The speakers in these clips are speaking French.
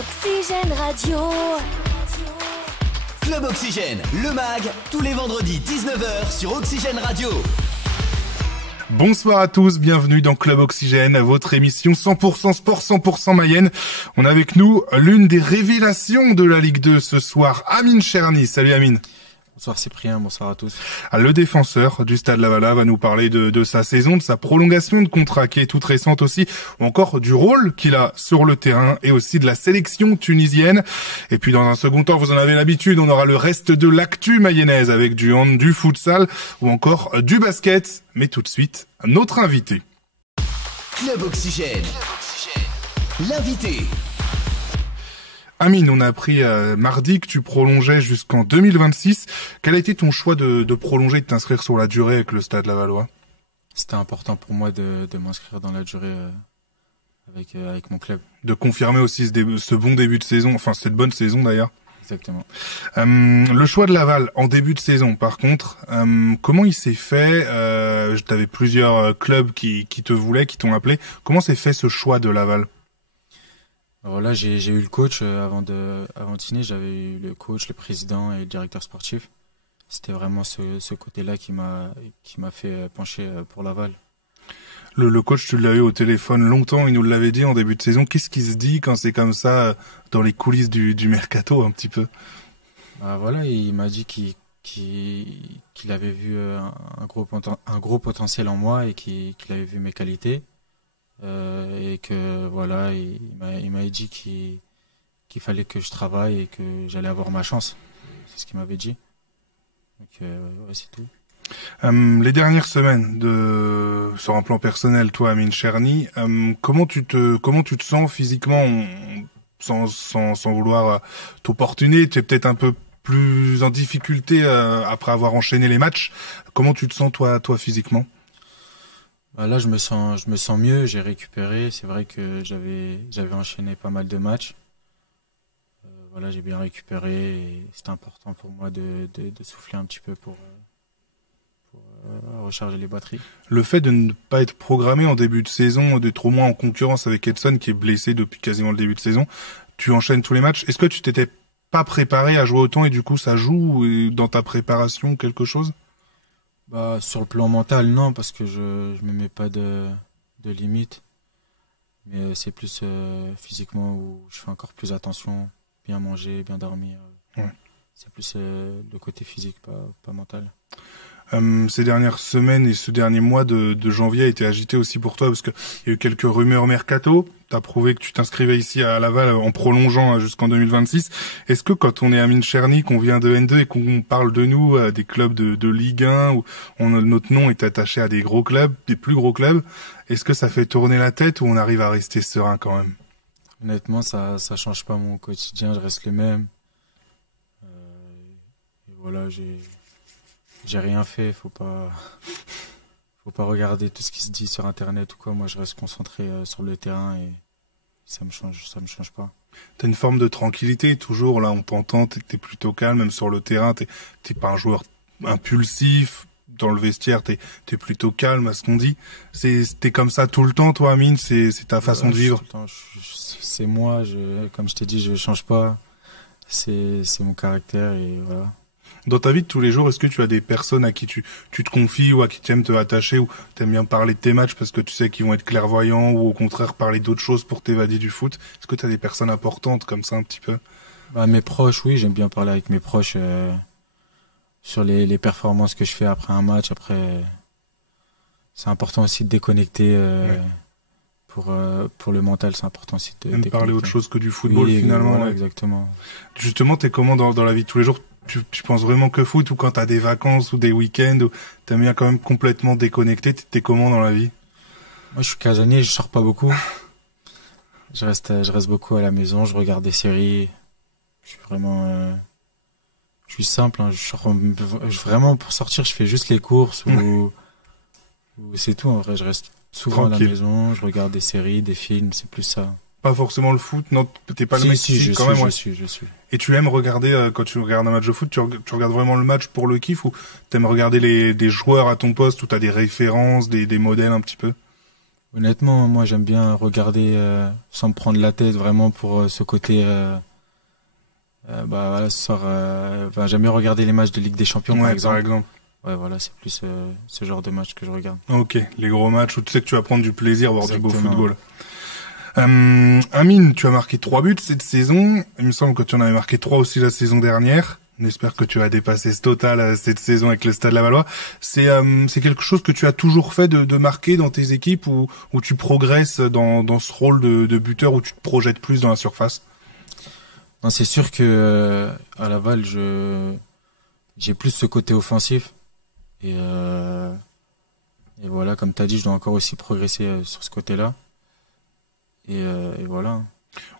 Oxygène Radio. Club Oxygène, le mag, tous les vendredis 19h sur Oxygène Radio. Bonsoir à tous, bienvenue dans Club Oxygène, votre émission 100% sport, 100% Mayenne. On a avec nous l'une des révélations de la Ligue 2 ce soir, Amine Cherny. Salut Amine. Bonsoir Cyprien, bonsoir à tous. Le défenseur du Stade Lavalin va nous parler de sa saison, de sa prolongation de contrat qui est toute récente aussi, ou encore du rôle qu'il a sur le terrain et aussi de la sélection tunisienne. Et puis dans un second temps, vous en avez l'habitude, on aura le reste de l'actu mayonnaise avec du hand, du futsal ou encore du basket. Mais tout de suite, notre invité. Club Oxygène. L'invité. Amine, on a appris mardi que tu prolongeais jusqu'en 2026. Quel a été ton choix de prolonger, de t'inscrire sur la durée avec le Stade Lavallois ? C'était important pour moi de m'inscrire dans la durée avec mon club. De confirmer aussi ce bon début de saison, enfin cette bonne saison d'ailleurs. Exactement. Le choix de Laval en début de saison, par contre, comment il s'est fait ? Tu avais plusieurs clubs qui te voulaient, qui t'ont appelé. Comment s'est fait ce choix de Laval ? Alors là, j'ai eu le coach avant de signer, j'avais eu le coach, le président et le directeur sportif. C'était vraiment ce côté-là qui m'a fait pencher pour Laval. Le coach, tu l'as eu au téléphone longtemps, il nous l'avait dit en début de saison. Qu'est-ce qui se dit quand c'est comme ça dans les coulisses du mercato un petit peu ? Voilà, il m'a dit qu'il avait vu un gros potentiel en moi et qu'il avait vu mes qualités. Et que voilà, il m'a dit qu'il fallait que je travaille et que j'allais avoir ma chance. C'est ce qu'il m'avait dit. Donc ouais, c'est tout. Les dernières semaines sur un plan personnel, toi Amine Cherny, comment tu te sens physiquement, sans vouloir t'opportuner, tu es peut-être un peu plus en difficulté après avoir enchaîné les matchs. Comment tu te sens toi physiquement ? Là, je me sens mieux, j'ai récupéré. C'est vrai que j'avais enchaîné pas mal de matchs. Voilà, j'ai bien récupéré et c'était important pour moi de souffler un petit peu pour recharger les batteries. Le fait de ne pas être programmé en début de saison, d'être au moins en concurrence avec Edson qui est blessé depuis quasiment le début de saison, tu enchaînes tous les matchs. Est-ce que tu t'étais pas préparé à jouer autant et du coup ça joue dans ta préparation quelque chose ? Sur le plan mental, non, parce que je me mets pas de limite. Mais c'est plus physiquement où je fais encore plus attention, bien manger, bien dormir. Ouais. C'est plus le côté physique, pas mental. Ces dernières semaines et ce dernier mois de janvier a été agité aussi pour toi parce que il y a eu quelques rumeurs mercato. T'as prouvé que tu t'inscrivais ici à Laval en prolongeant jusqu'en 2026. Est-ce que quand on est Amine Cherny, qu'on vient de N2 et qu'on parle de nous, des clubs de Ligue 1, où notre nom est attaché à des gros clubs, des plus gros clubs, est-ce que ça fait tourner la tête ou on arrive à rester serein quand même ? Honnêtement, ça change pas mon quotidien, je reste le même. Et voilà, j'ai rien fait, faut pas regarder tout ce qui se dit sur internet ou quoi. Moi je reste concentré sur le terrain et ça me change pas. T'as une forme de tranquillité toujours, là on t'entend, t'es plutôt calme, même sur le terrain, t'es pas un joueur impulsif, dans le vestiaire t'es plutôt calme à ce qu'on dit. T'es comme ça tout le temps toi Amine, c'est ta façon de vivre. C'est moi, comme je t'ai dit, je change pas, c'est mon caractère et voilà. Dans ta vie de tous les jours, est-ce que tu as des personnes à qui tu te confies ou à qui tu aimes te attacher ou tu aimes bien parler de tes matchs parce que tu sais qu'ils vont être clairvoyants ou au contraire parler d'autres choses pour t'évader du foot ? Est-ce que tu as des personnes importantes comme ça un petit peu ? Mes proches, oui, j'aime bien parler avec mes proches sur les performances que je fais après un match. Après, c'est important aussi de déconnecter ouais. pour le mental, c'est important aussi de même déconnecter. Parler autre chose que du football finalement. Voilà, ouais. Exactement. Justement, t'es comment dans la vie de tous les jours ? Tu penses vraiment que foot ou quand t'as des vacances ou des week-ends ou t'aimes bien quand même complètement déconnecter ? T'es comment dans la vie ? Moi, je suis casanier, je sors pas beaucoup. Je reste beaucoup à la maison, je regarde des séries. Je suis vraiment, je suis simple. Hein, vraiment pour sortir, je fais juste les courses ou c'est tout. En vrai, je reste souvent tranquille. À la maison, je regarde des séries, des films, c'est plus ça. Pas forcément le foot, non, t'es pas le mec si, je suis. Et tu aimes regarder, quand tu regardes un match de foot, tu regardes vraiment le match pour le kiff ou t'aimes regarder des joueurs à ton poste où t'as des références, des modèles un petit peu ? Honnêtement, moi j'aime bien regarder sans me prendre la tête vraiment pour ce côté. Bah voilà, ce soir, j'aime bien regarder les matchs de Ligue des Champions par Ouais, par exemple. exemple. Ouais, voilà, c'est plus ce genre de match que je regarde. Ok, les gros matchs où tu sais que tu vas prendre du plaisir à voir du beau Exactement. football. Amine, tu as marqué 3 buts cette saison. Il me semble que tu en avais marqué 3 aussi la saison dernière. On espère que tu vas dépasser ce total cette saison avec le Stade Lavallois. C'est quelque chose que tu as toujours fait de marquer dans tes équipes où tu progresses dans ce rôle de buteur où tu te projettes plus dans la surface. Non, c'est sûr que à Laval, j'ai plus ce côté offensif et voilà, comme tu as dit, je dois encore aussi progresser sur ce côté-là et voilà.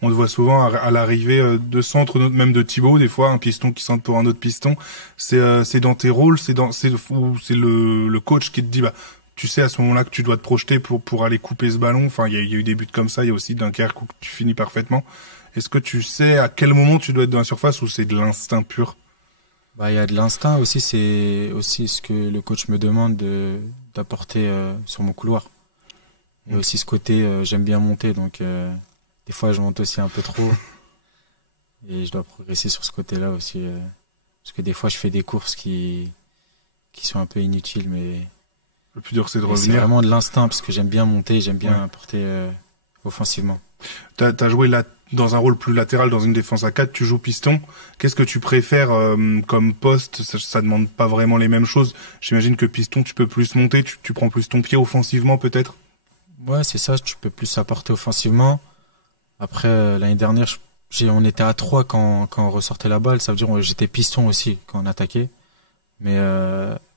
On te voit souvent à l'arrivée de centre, même de Thibaut, des fois un piston qui centre pour un autre piston. C'est dans tes rôles, c'est le coach qui te dit bah tu sais à ce moment-là que tu dois te projeter pour aller couper ce ballon. Enfin il y a eu des buts comme ça, il y a aussi Dunkerque où tu finis parfaitement. Est-ce que tu sais à quel moment tu dois être dans la surface ou c'est de l'instinct pur? Bah il y a de l'instinct aussi, c'est aussi ce que le coach me demande d'apporter sur mon couloir. Et aussi ce côté j'aime bien monter donc des fois je monte aussi un peu trop et je dois progresser sur ce côté-là aussi parce que des fois je fais des courses qui sont un peu inutiles mais Le plus dur c'est de c'est revenir. vraiment de l'instinct parce que j'aime bien monter, j'aime bien Ouais. apporter offensivement. T'as joué là dans un rôle plus latéral dans une défense à 4, tu joues piston. Qu'est-ce que tu préfères comme poste? Ça demande pas vraiment les mêmes choses. J'imagine que piston tu peux plus monter, tu prends plus ton pied offensivement peut-être. Ouais, c'est ça, tu peux plus apporter offensivement. Après l'année dernière, on était à 3 quand on ressortait la balle, ça veut dire j'étais piston aussi quand on attaquait. Mais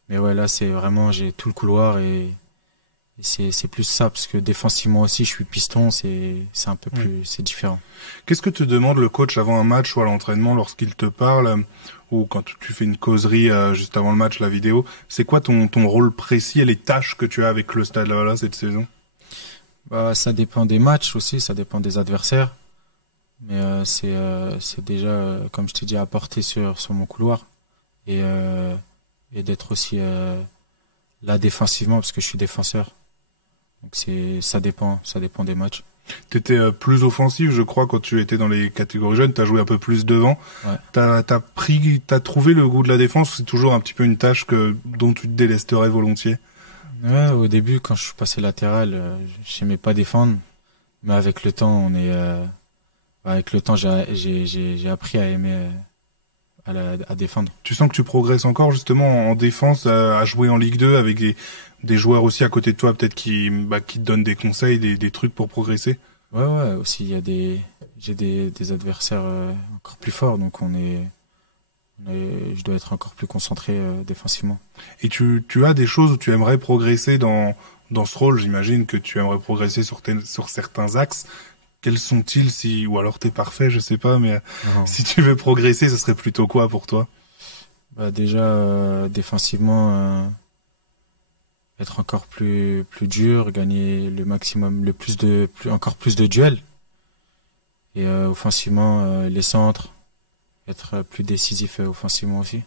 ouais, là c'est vraiment j'ai tout le couloir et c'est plus ça parce que défensivement aussi je suis piston, c'est un peu plus c'est différent. Qu'est-ce que te demande le coach avant un match ou à l'entraînement lorsqu'il te parle ou quand tu fais une causerie juste avant le match, la vidéo? C'est quoi ton rôle précis et les tâches que tu as avec le Stade Lavallois cette saison? Bah ça dépend des matchs aussi, ça dépend des adversaires. Mais c'est déjà comme je t'ai dit apporter sur mon couloir et d'être aussi là défensivement parce que je suis défenseur. Donc ça dépend des matchs. T'étais plus offensif, je crois, quand tu étais dans les catégories jeunes. T'as joué un peu plus devant. Ouais. T'as trouvé le goût de la défense. C'est toujours un petit peu une tâche dont tu te délesterais volontiers. Ouais, au début quand je suis passé latéral, j'aimais pas défendre, mais avec le temps avec le temps j'ai appris à aimer à défendre. Tu sens que tu progresses encore justement en défense, à jouer en Ligue 2 avec des joueurs aussi à côté de toi, peut-être qui te donnent des conseils, des trucs pour progresser. Ouais, aussi il y a j'ai des adversaires encore plus forts, donc je dois être encore plus concentré défensivement. Et tu as des choses où tu aimerais progresser dans ce rôle. J'imagine que tu aimerais progresser sur certains axes. Quels sont-ils ou alors t'es parfait, je sais pas, mais Non. si tu veux progresser, ce serait plutôt quoi pour toi? Bah déjà défensivement être encore plus dur, gagner le maximum, encore plus de duels et offensivement les centres, être plus décisif offensivement aussi.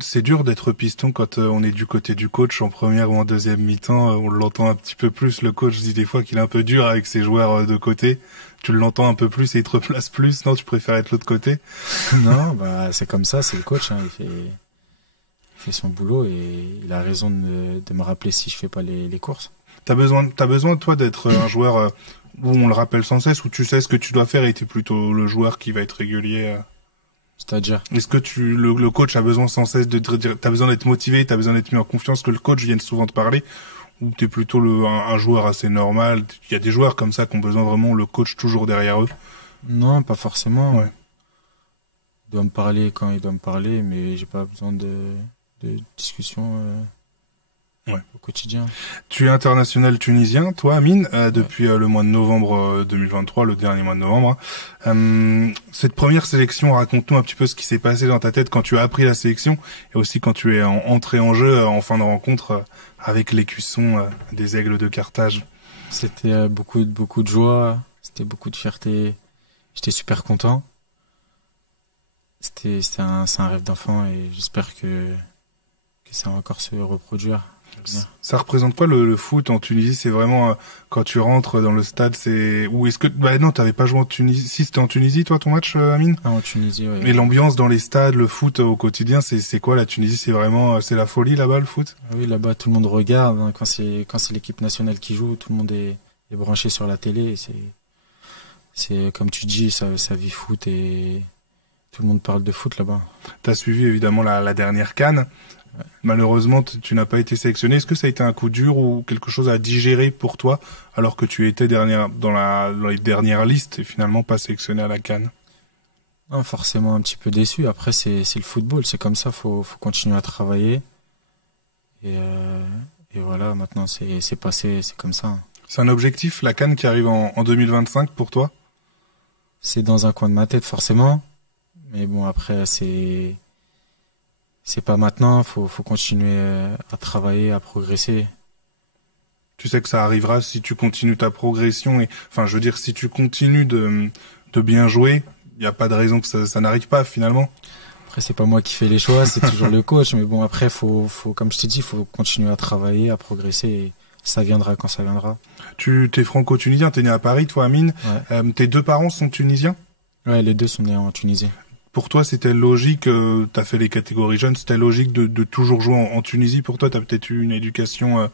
C'est dur d'être piston quand on est du côté du coach en première ou en deuxième mi-temps. On l'entend un petit peu plus. Le coach dit des fois qu'il est un peu dur avec ses joueurs de côté. Tu l'entends un peu plus et il te replace plus. Non, tu préfères être l'autre côté? Non, bah c'est comme ça, c'est le coach, hein, il fait son boulot et il a raison de me rappeler si je fais pas les courses. T'as besoin toi d'être un joueur où on le rappelle sans cesse, où tu sais ce que tu dois faire et t'es plutôt le joueur qui va être régulier. C'est-à-dire, Est-ce que le coach a besoin sans cesse de te dire, t'as besoin d'être motivé, t'as besoin d'être mis en confiance, que le coach vienne souvent te parler, ou t'es plutôt un joueur assez normal? Il y a des joueurs comme ça qui ont besoin vraiment le coach toujours derrière eux. non, pas forcément. Ouais. Il doit me parler quand il doit me parler, mais j'ai pas besoin de discussion au quotidien. Tu es international tunisien, toi, Amine, depuis le mois de novembre 2023, le dernier mois de novembre. Cette première sélection, raconte-nous un petit peu ce qui s'est passé dans ta tête quand tu as appris la sélection et aussi quand tu es entré en jeu en fin de rencontre avec l'écusson des Aigles de Carthage. C'était beaucoup de joie, c'était beaucoup de fierté. J'étais super content. C'est un rêve d'enfant et j'espère que ça va encore se reproduire. Ça représente quoi le foot en Tunisie? C'est vraiment quand tu rentres dans le stade, c'est ou est-ce que non, t'avais pas joué en Tunisie? Si c'était en Tunisie, toi, ton match, Amine? Ah, en Tunisie, oui. Et l'ambiance dans les stades, le foot au quotidien, c'est quoi la Tunisie? C'est vraiment c'est la folie là-bas, le foot? Ah oui, là-bas tout le monde regarde. Hein. Quand c'est l'équipe nationale qui joue, tout le monde est branché sur la télé. Et c'est comme tu dis, ça vit foot et tout le monde parle de foot là-bas. T'as suivi évidemment la dernière CAN. Ouais. Malheureusement, tu n'as pas été sélectionné. Est-ce que ça a été un coup dur ou quelque chose à digérer pour toi, alors que tu étais dans les dernières listes et finalement pas sélectionné à la CAN? Non, forcément un petit peu déçu. Après, c'est le football, c'est comme ça. Faut continuer à travailler. Et voilà, maintenant c'est passé, c'est comme ça. C'est un objectif, la CAN qui arrive en 2025 pour toi? C'est dans un coin de ma tête forcément, mais bon après c'est pas maintenant, faut continuer à travailler, à progresser. Tu sais que ça arrivera si tu continues ta progression et enfin je veux dire si tu continues de bien jouer, il n'y a pas de raison que ça n'arrive pas finalement. Après c'est pas moi qui fais les choix, c'est toujours le coach, mais bon après faut comme je t'ai dit, faut continuer à travailler, à progresser et ça viendra quand ça viendra. Tu t'es franco-tunisien, t'es né à Paris toi Amine. Ouais. Tes deux parents sont tunisiens? Ouais, les deux sont nés en Tunisie. Pour toi, c'était logique, t'as fait les catégories jeunes, c'était logique de toujours jouer en Tunisie. Pour toi, t'as peut-être eu une éducation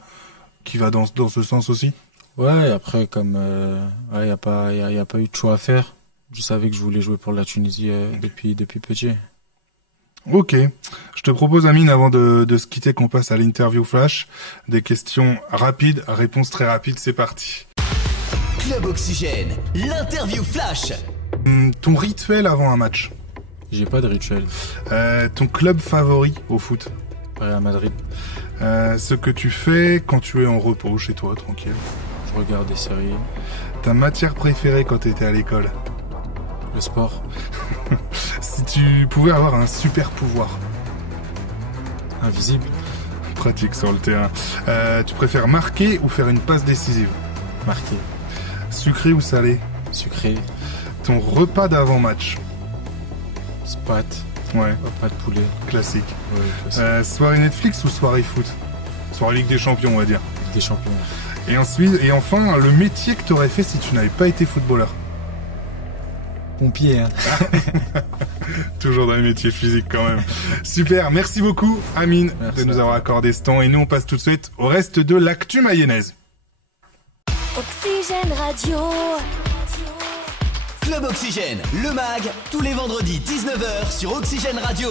qui va dans ce sens aussi? Ouais, après, comme y a pas eu de choix à faire. Je savais que je voulais jouer pour la Tunisie depuis petit. Ok. Je te propose, Amine, avant de se quitter, qu'on passe à l'interview flash. Des questions rapides, réponses très rapides, c'est parti. Club Oxygène, l'interview flash. Ton rituel avant un match? J'ai pas de rituel. Ton club favori au foot? Real Madrid. Ce que tu fais quand tu es en repos chez toi, tranquille? Je regarde des séries. Ta matière préférée quand tu étais à l'école? Le sport. Si tu pouvais avoir un super pouvoir? Invisible. Pratique sur le terrain. Tu préfères marquer ou faire une passe décisive? Marquer. Sucré ou salé? Sucré. Ton repas d'avant-match? Pâtes. Ouais. Pas de poulet. Classique. Ouais, classique. Soirée Netflix ou soirée foot? Soirée Ligue des Champions, on va dire. Ligue des Champions. Et ensuite, et enfin, le métier que t'aurais fait si tu n'avais pas été footballeur? Pompier, hein. Toujours dans les métiers physiques quand même. Super, merci beaucoup Amine de nous avoir accordé ce temps et nous on passe tout de suite au reste de l'actu mayonnaise. Oxygène Radio. Club Oxygène, le mag, tous les vendredis 19h sur Oxygène Radio.